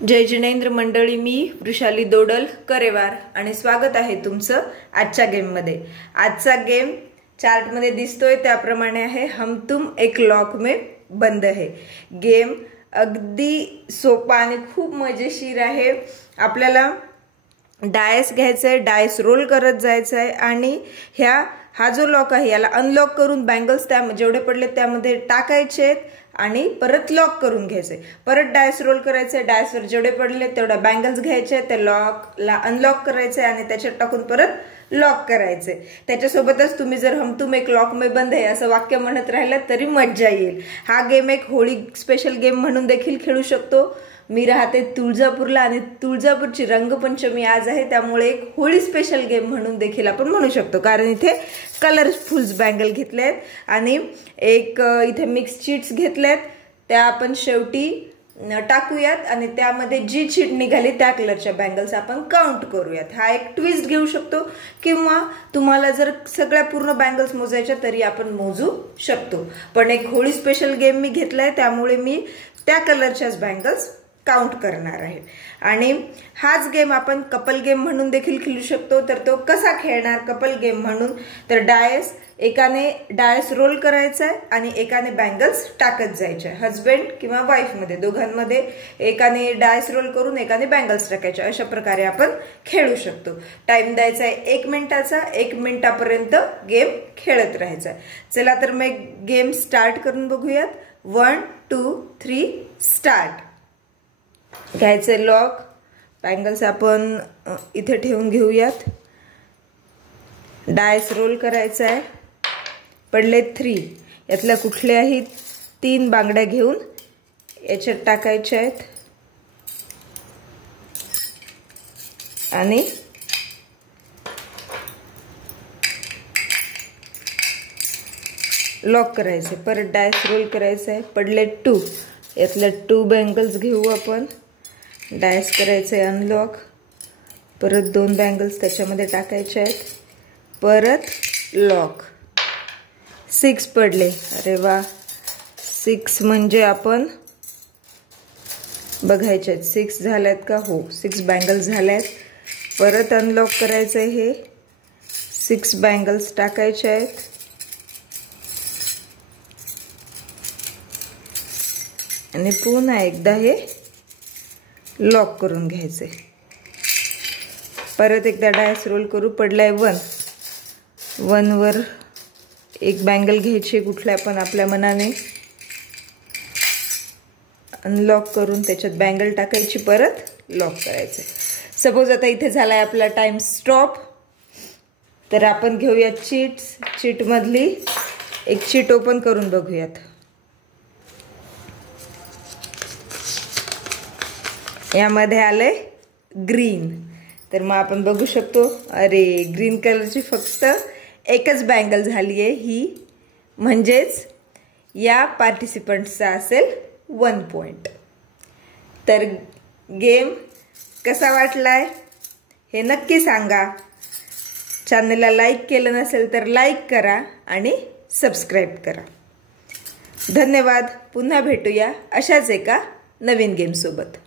जय जिनेंद्र मंडळी, मी वृषाली दोडल करेवार आणि स्वागत आहे तुमचं आजच्या गेम मध्ये। आजचा गेम चार्ट मध्ये दिसतोय त्याप्रमाणे आहे हम तुम एक लॉक में बंद है। गेम अगदी सोपा आणि खूप मजेशीर आहे। आपल्याला डायस घ्यायचंय, डायस रोल करत जायचंय आणि हा जो लॉक आहे याला अनलॉक करून बँगल्स त्या जेवढे पडले त्यामध्ये टाकायचे आणि परत लॉक करून घ्यायचे। परत डायस रोल करायचे, डायसवर जेवढे पडले तेवढा बँगल्स घ्यायचे, त्या लॉकला अनलॉक करायचे आणि त्याच्यात टाकून परत लॉक करायचे। त्याच्यासोबतच तुम्ही जर हम तुम एक लॉक में बंद है असं वाक्य म्हणत राहिलं तरी मजा येईल। हा गेम एक होळी स्पेशल गेम म्हणून देखील खेळू शकतो। मी राहते तुळजापूरला आणि तुळजापूरची रंगपंचमी आज आहे, त्यामुळे एक होळी स्पेशल गेम म्हणून देखील आपण म्हणू शकतो, कारण इथे कलरफुल बँगल घेतलेत आणि एक इथे मिक्स चीट्स घेतलेत, त्या आपण शेवटी टाकूयात आणि त्यामध्ये जी चीट निघाली त्या कलरच्या बँगल्स आपण काउंट करूयात। हा एक ट्विस्ट घेऊ शकतो किंवा तुम्हाला जर सगळ्या पूर्ण बँगल्स मोजायच्या तरी आपण मोजू शकतो, पण एक होळी स्पेशल गेम मी घेतलाय त्यामुळे मी त्या कलरच्याच बँगल्स काउंट करणार आहे। आणि हाच गेम आपण कपल गेम म्हणून देखील खेळू शकतो। तर तो कसा खेळणार कपल गेम म्हणून, तर एकाने डायस रोल करायचा आहे आणि एकाने बँगल्स टाकत जायचे। हस्बंड किंवा वाईफ मध्ये दोघांमध्ये एकाने डायस रोल करून एकाने बँगल्स टाकायचे। अशा प्रकारे आपण खेळू शकतो। टाइम द्यायचा आहे 1 मिनिटाचा, 1 मिनिटापर्यंत गेम खेळत राहायचा। चला तर मग गेम स्टार्ट करून बघूयात। 1 2 3 स्टार्ट। घ्यायचे लॉक, बँगल्स आपण इथे ठेवून घेऊयात। डायस रोल करायचा आहे, पडले 3, यातल्या कुठल्याही 3 बांगड्या घेऊन याच्यात टाकायच्या आहेत आणि लॉक करायचे। परत डायस रोल करायचा आहे, पडले 2, यातल्या 2 बँगल्स घेऊ आपण, डायस करायचे अनलॉक, परत 2 बँगल्स त्याच्यामध्ये टाकायचे आहेत, परत लॉक। 6 पडले, अरे वा, 6 म्हणजे आपण बघायचे आहेत 6 झाल्यात का, हो 6 बँगल्स झाल्यात। परत अनलॉक करायचं आहे, हे 6 बँगल्स टाकायचे आहेत आणि पुन्हा एकदा हे लॉक करून घ्यायचे। परत एकदा डायस रोल करू, पडलाय 1, 1 वर एक बँगल घ्यायची कुठल्या पण आपल्या मनाने, अनलॉक करून त्याच्यात बँगल टाकायची, परत लॉक करायचे। सपोज आता इथे झालाय आपला टाइम स्टॉप, तर आपण घेऊयात चीट्स। चीट मधली एक चीट ओपन करून बघूयात। यामध्ये आलंय ग्रीन, तर मग आपण बघू शकतो, अरे ग्रीन कलरची फक्त एकच बँगल झाली आहे ही, म्हणजेच या पार्टिसिपंट्सचा असेल 1 पॉइंट। तर गेम कसा वाटलाय हे नक्की सांगा। चॅनलला लाईक केलं नसेल तर लाईक करा आणि सबस्क्राईब करा। धन्यवाद। पुन्हा भेटूया अशाच एका नवीन गेम सोबत।